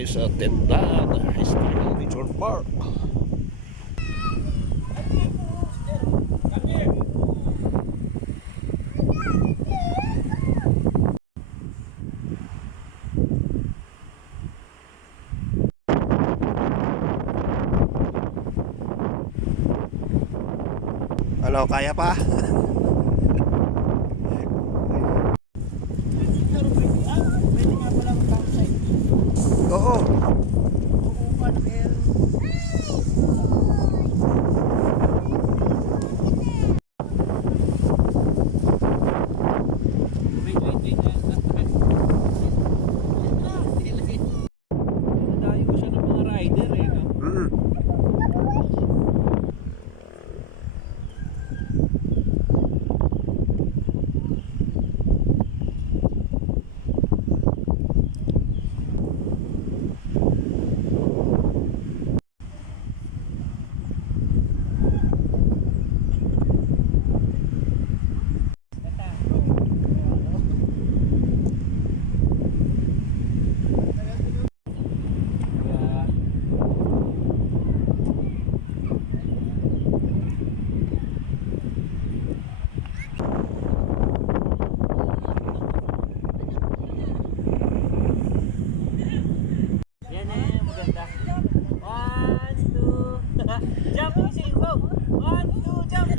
tayo sa Tendaan Historical Nature Park. Ano, kaya pa? Oo. Dayo siya ng mga rider eh, no? Yan eh, maganda. 1, 2, jump! Go! 1, 2, jump!